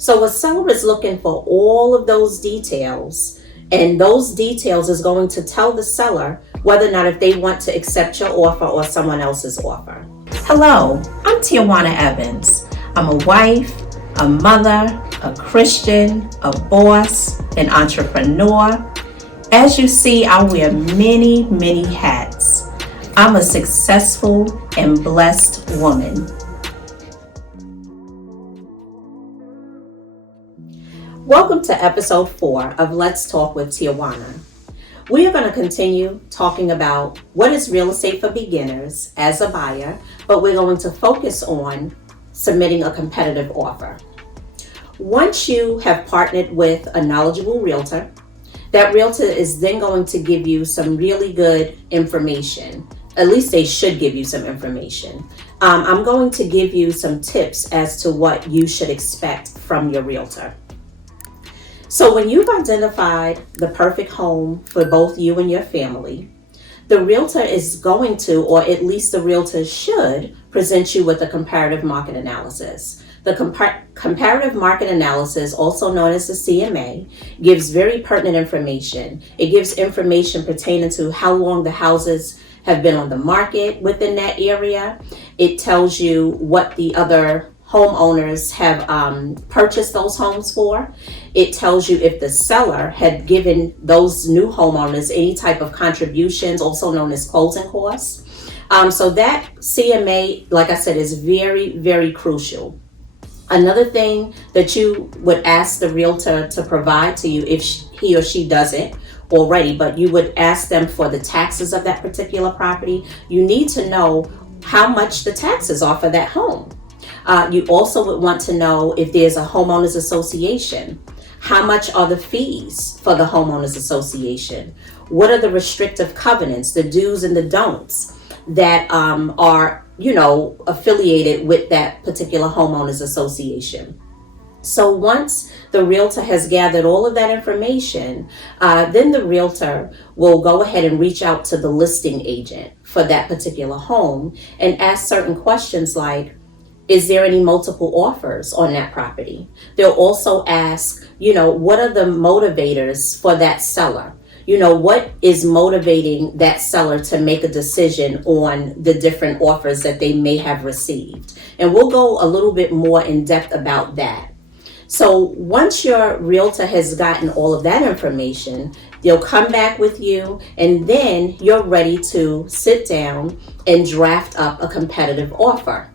So a seller is looking for all of those details, and those details is going to tell the seller whether or not if they want to accept your offer or someone else's offer. Hello, I'm Tijuana Evans. I'm a wife, a mother, a Christian, a boss, an entrepreneur. As you see, I wear many, many hats. I'm a successful and blessed woman. Welcome to episode 4 of Let's Talk with Tijuana. We are going to continue talking about what is real estate for beginners as a buyer, but we're going to focus on submitting a competitive offer. Once you have partnered with a knowledgeable realtor, that realtor is then going to give you some really good information. At least they should give you some information. I'm going to give you some tips as to what you should expect from your realtor. So when you've identified the perfect home for both you and your family, the realtor is going to, or at least the realtor should, present you with a comparative market analysis. The comparative market analysis, also known as the CMA, gives very pertinent information. It gives information pertaining to how long the houses have been on the market within that area. It tells you what the other homeowners have purchased those homes for. It tells you if the seller had given those new homeowners any type of contributions, also known as closing costs. So that CMA, like I said, is very, very crucial. Another thing that you would ask the realtor to provide to you if he or she doesn't already, but you would ask them for the taxes of that particular property. You need to know how much the taxes are for that home. You also would want to know if there's a homeowners association. How much are the fees for the homeowners association? What are the restrictive covenants, the do's and the don'ts that are, affiliated with that particular homeowners association? So once the realtor has gathered all of that information, then the realtor will go ahead and reach out to the listing agent for that particular home and ask certain questions like, is there any multiple offers on that property? They'll also ask, what are the motivators for that seller? What is motivating that seller to make a decision on the different offers that they may have received? And we'll go a little bit more in depth about that. So once your realtor has gotten all of that information, they'll come back with you, and then you're ready to sit down and draft up a competitive offer.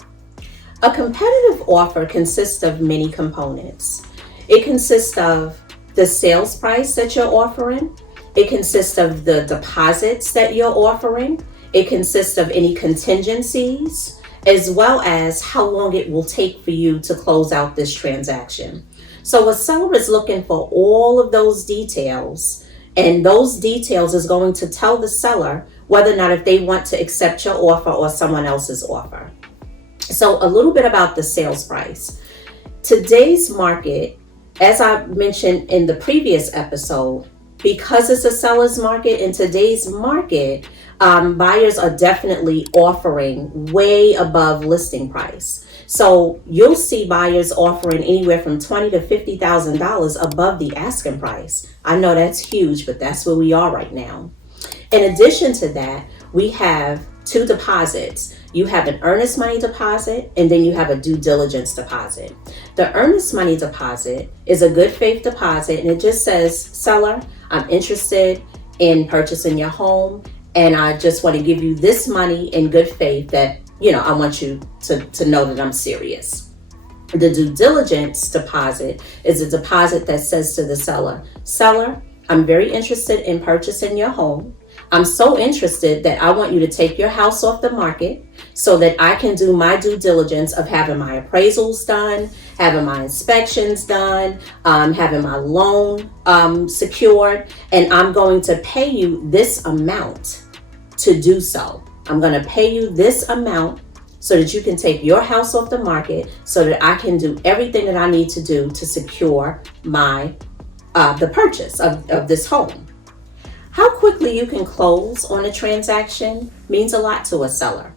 A competitive offer consists of many components. It consists of the sales price that you're offering. It consists of the deposits that you're offering. It consists of any contingencies, as well as how long it will take for you to close out this transaction. So a seller is looking for all of those details, and those details is going to tell the seller whether or not if they want to accept your offer or someone else's offer. So a little bit about the sales price. Today's market, as I mentioned in the previous episode, because it's a seller's market, in today's market, buyers are definitely offering way above listing price. So you'll see buyers offering anywhere from $20,000 to $50,000 above the asking price. I know that's huge, but that's where we are right now. In addition to that, we have 2 deposits. You have an earnest money deposit, and then you have a due diligence deposit. The earnest money deposit is a good faith deposit, and it just says, seller, I'm interested in purchasing your home, and I just want to give you this money in good faith that, I want you to know that I'm serious. The due diligence deposit is a deposit that says to the seller, I'm very interested in purchasing your home. I'm so interested that I want you to take your house off the market so that I can do my due diligence of having my appraisals done, having my inspections done, having my loan secured, and I'm going to pay you this amount to do so. I'm going to pay you this amount so that you can take your house off the market so that I can do everything that I need to do to secure the purchase of this home. How quickly you can close on a transaction means a lot to a seller.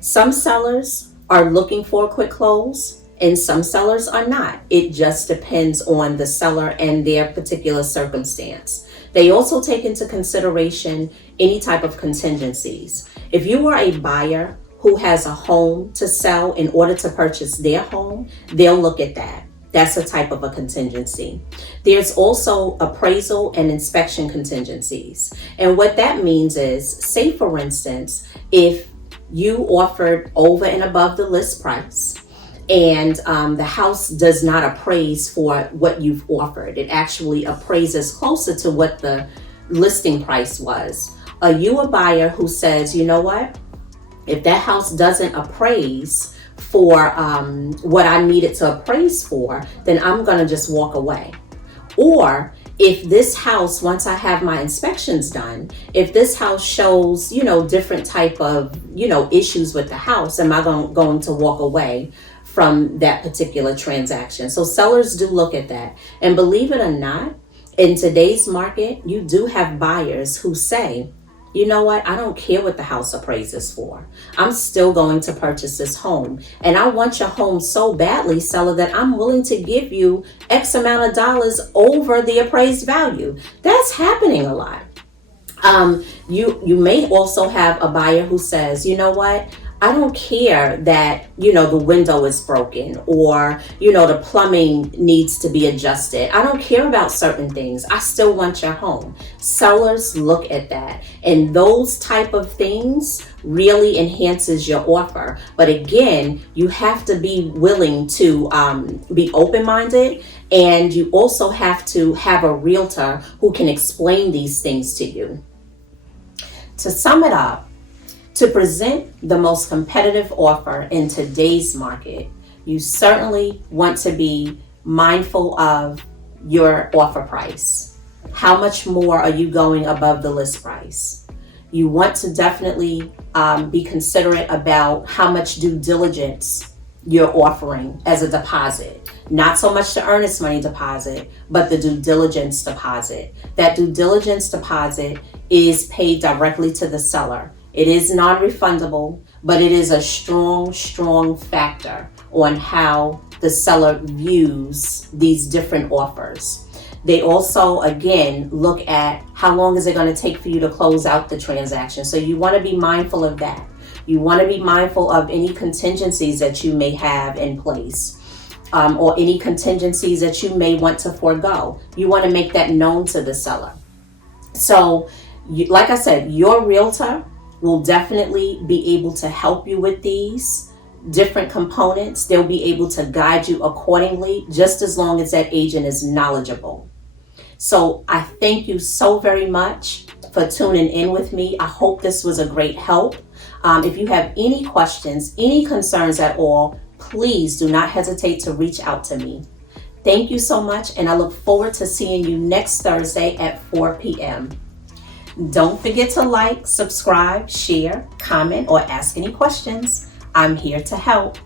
Some sellers are looking for a quick close, and some sellers are not. It just depends on the seller and their particular circumstance. They also take into consideration any type of contingencies. If you are a buyer who has a home to sell in order to purchase their home, they'll look at that. That's a type of a contingency. There's also appraisal and inspection contingencies. And what that means is, say for instance, if you offered over and above the list price and the house does not appraise for what you've offered, it actually appraises closer to what the listing price was. Are you a buyer who says, you know what? If that house doesn't appraise for what I needed to appraise for, then I'm gonna just walk away. Or if this house, once I have my inspections done, if this house shows, different type of, issues with the house, am I going to walk away from that particular transaction? So sellers do look at that. And believe it or not, in today's market, you do have buyers who say, you know what? I don't care what the house appraises for. I'm still going to purchase this home. And I want your home so badly, seller, that I'm willing to give you X amount of dollars over the appraised value. That's happening a lot. You may also have a buyer who says, you know what? I don't care that, the window is broken or, the plumbing needs to be adjusted. I don't care about certain things. I still want your home. Sellers look at that, and those type of things really enhances your offer. But again, you have to be willing to be open-minded, and you also have to have a realtor who can explain these things to you. To sum it up, to present the most competitive offer in today's market, you certainly want to be mindful of your offer price. How much more are you going above the list price? You want to definitely be considerate about how much due diligence you're offering as a deposit. Not so much the earnest money deposit, but the due diligence deposit. That due diligence deposit is paid directly to the seller. It is non-refundable, but it is a strong factor on how the seller views these different offers. They also, again, look at how long is it going to take for you to close out the transaction. So you want to be mindful of that. You want to be mindful of any contingencies that you may have in place, or any contingencies that you may want to forego. You want to make that known to the seller. So, like I said, your realtor will definitely be able to help you with these different components. They'll be able to guide you accordingly, just as long as that agent is knowledgeable. So I thank you so very much for tuning in with me. I hope this was a great help. If you have any questions, any concerns at all, please do not hesitate to reach out to me. Thank you so much, and I look forward to seeing you next Thursday at 4 p.m. Don't forget to like, subscribe, share, comment, or ask any questions. I'm here to help.